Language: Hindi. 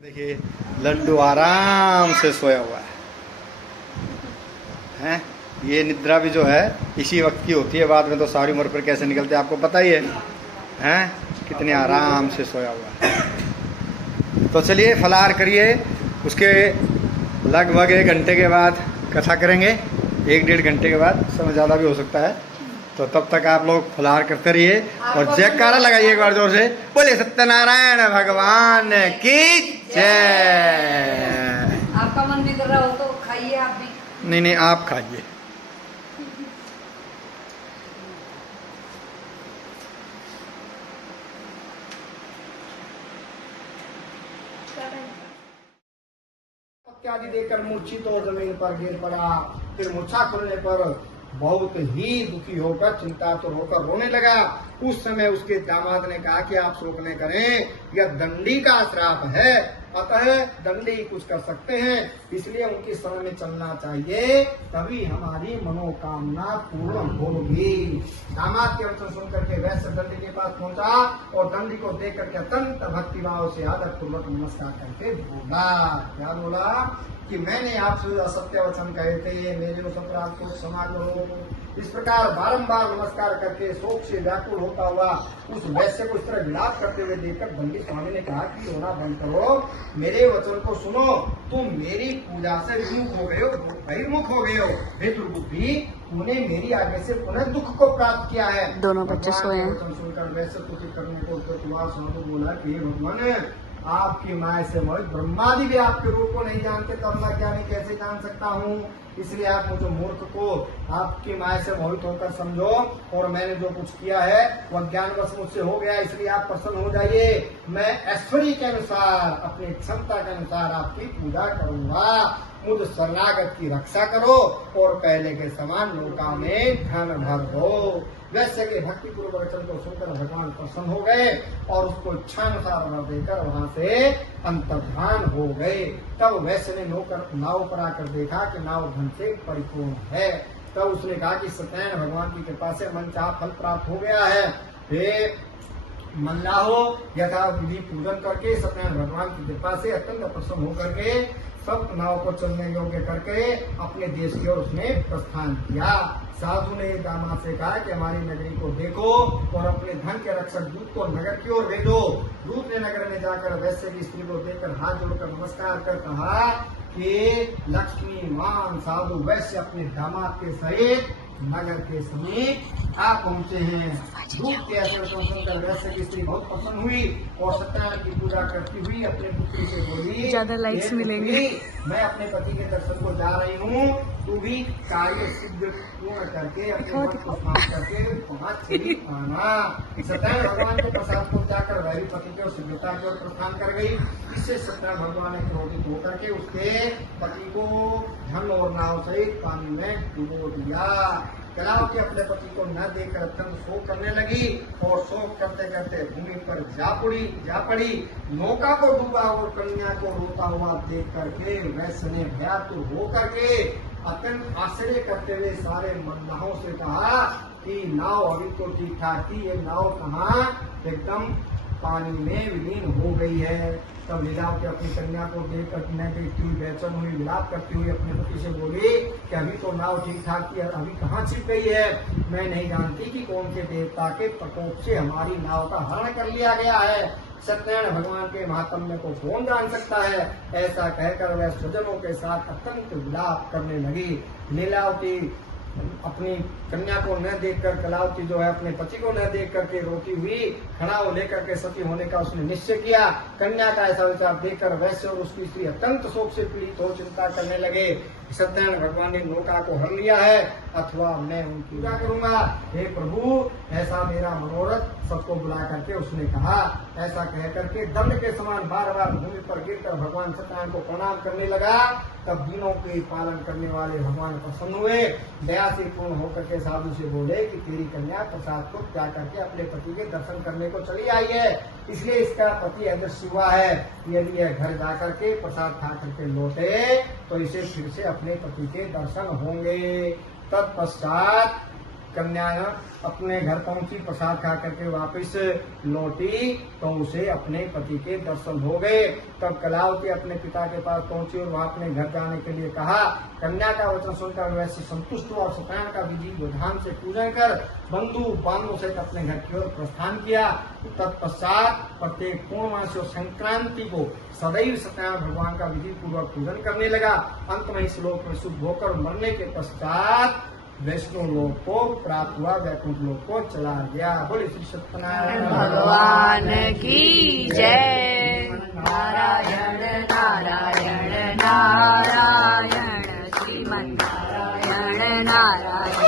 देखिए लड्डू आराम से सोया हुआ है। ये निद्रा भी जो है इसी वक्त की होती है, बाद में तो सारी उम्र पर कैसे निकलते हैं आपको पता ही है कितने आराम से सोया हुआ है। तो चलिए फलाहार करिए, उसके लगभग 1 घंटे के बाद कथा करेंगे, 1-1.5 घंटे के बाद, समय ज़्यादा भी हो सकता है। तो तब तक आप लोग फलाहार करते रहिए और जयकारा लगाइए एक बार जोर से, बोले सत्यनारायण भगवान की जय। आपका मन नहीं कर रहा हो तो खाइए आप भी। नहीं आप खाइए। इत्यादि देकर मूर्छित तो जमीन पर गिर पड़ा। फिर मूर्छा खुलने पर बहुत ही दुखी होकर चिंतातुर होकर रोने लगा। उस समय उसके दामाद ने कहा कि आप शोक न करें, यह दंडी का श्राप है, अतः दंडी कुछ कर सकते हैं, इसलिए उनकी शरण में चलना चाहिए, तभी हमारी मनोकामना पूर्ण होगी। दामाद के वचन सुनकर के वैश्य दंडी के पास पहुंचा और दंडी को देख करके अत्यंत भक्तिभाव से आदर पूर्वक नमस्कार करके बोला। क्या बोला कि मैंने आपसे असत्य वचन कहे थे, मेरे उस अपराध को क्षमा करो। इस प्रकार बारंबार नमस्कार करके शोक से व्याकुल होता हुआ उस वैश्य को इस तरह विलाप करते हुए देखकर दंडी स्वामी ने कहा कि रोना बंद करो, मेरे वचन को सुनो, तुम मेरी पूजा से विमुख हो गए हो, बहिर्मुख हो गए हो, हे दुर्बुद्धि, तूने मेरी आगे से पुनः दुख को प्राप्त किया है। दोनों बच्चे सोए हैं। वचन सुनकर वैश्य स्तुति करने को बोला कि भगवान, आपकी माया से मोहित ब्रह्मादि भी आपके रूप को नहीं जानते, तब मैं क्या नहीं कैसे जान सकता हूँ, इसलिए आप मुझे मूर्ख को आपकी माया से मोहित होकर समझो, और मैंने जो कुछ किया है वह ज्ञानवश मुझसे हो गया, इसलिए आप प्रसन्न हो जाइए। मैं ऐश्वर्य के अनुसार, अपनी क्षमता के अनुसार आपकी पूजा करूंगा। मुझ शरणागत की रक्षा करो और पहले के समान लोका में धन भर दो। वैश्य के भक्ति पूर्व वचन को सुनकर भगवान प्रसन्न हो गए और उसको इच्छानुसार वर देकर वहां से अंतर्धान हो गए। तब वैश्य ने नाव पर आकर देखा कि नाव धन से परिपूर्ण है। तब उसने कहा कि सत्यनारायण भगवान की कृपा से मनचाहा फल प्राप्त हो गया है। हे मल्लाहो, यथा विधि पूजन करके सत्यनारायण भगवान की कृपा से अत्यंत प्रसन्न होकर के सब नाव को चलने योग्य करके अपने देश की ओर उसने प्रस्थान किया। साधु ने दामाद से कहा कि हमारी नगरी को देखो और अपने धन के रक्षक दूत को नगर की ओर भेजो। दूत ने नगर में जाकर वैश्य की स्त्री को देखकर हाथ जोड़कर नमस्कार कर कहा कि लक्ष्मीमान साधु वैश्य अपने दामाद के सहित नगर के समीप आ पहुंचे हैं। दूत के ऐसे वचन सुनकर वैश्य की स्त्री बहुत प्रसन्न हुई और सत्यनारायण की पूजा करती हुई अपने पुत्री से बोली, ज्यादा लाइक्स मिलेंगे, मैं अपने पति के दर्शन को जा रही हूँ, तू भी कार्य सिद्ध पूर्ण करके अपने मन को शांत करके पहुँच चली आना। सत्यनारायण भगवान के प्रसाद को जाकर वह भी पति के सिद्धता की ओर प्रस्थान कर गई। इससे सत्यनारायण भगवान ने क्रोधित होकर के उसके पति को धन और नाव सहित पानी में डुबो दिया। कलावती अपने पति को न देखकर अत्यंत शोक करने लगी और शोक करते करते भूमि पर जा पड़ी। नौका को डूबा और कन्या को रोता हुआ देख करके वैश्य ने भयातुर होकर के अत्यंत आश्चर्य करते हुए सारे मल्लाहों से कहा कि नाव अभी तो ठीक ठाक थी, ये नाव कहाँ एकदम पानी में विलीन हो गई है। तब लीलावती अपनी कन्या को देखकर न देखती हुई बेचैन हुई विलाप करती हुई अपने पति से बोली कि अभी तो नाव ठीक ठाक थी, अभी कहाँ छिप गई है। मैं नहीं जानती कि कौन से देवता के प्रकोप से हमारी नाव का हरण कर लिया गया है। सत्यनारायण भगवान के महात्म्य को कौन जान सकता है। ऐसा कहकर वह स्वजनों के साथ अत्यंत विलाप करने लगी। लीलावती अपनी कन्या को न देखकर, कलावती जो है अपने पति को न देख करके रोती हुई खड़ा हो लेकर के सती होने का उसने निश्चय किया। कन्या का ऐसा विचार देखकर वैश्य और उसकी स्त्री अत्यंत शोक से पीड़ित हो चिंता करने लगे। सत्यनारायण भगवान ने नौका को हर लिया है अथवा मैं उनकी पूजा करूंगा। हे प्रभु, ऐसा मेरा मनोरथ सबको बुला करके उसने कहा। ऐसा कह करके दंड के समान बार बार भूमि पर गिरकर भगवान सत्यनारायण को प्रणाम करने लगा। तब दिनों के पालन करने वाले भगवान प्रसन्न हुए, दया से पूर्ण होकर के साधु से बोले कि तेरी कन्या प्रसाद को त्याग करके अपने पति के दर्शन करने को चली आई है, इसलिए इसका पति अदृश्य हुआ है। यदि यह घर जाकर के प्रसाद खा करके लौटे तो इसे फिर से अपने पति के दर्शन होंगे। तत्पश्चात कन्या अपने घर पहुंची, प्रसाद खा करके वापस लौटी तो उसे अपने पति के दर्शन हो गए। तब कलावती अपने पिता के पास पहुंची और वहां अपने घर जाने के लिए कहा। कन्या का वचन सुनकर वैसे संतुष्ट हुआ और सत्यनारायण का विधि विधान से पूजन कर बंधु बांधवों सहित अपने घर की ओर प्रस्थान किया। तत्पश्चात प्रत्येक पूर्णमासी और संक्रांति को सदैव सत्यनारायण भगवान का विधि पूर्वक पूजन करने लगा। अंत में इस लोक में शुद्ध होकर मरने के पश्चात वैष्णव लोक को प्राप्त हुआ, वैकुंठ लोक को चला गया। बोले श्री सत्यनारायण भगवान की जय। नारायण नारायण नारायण श्रीमन नारायण नारायण नारायण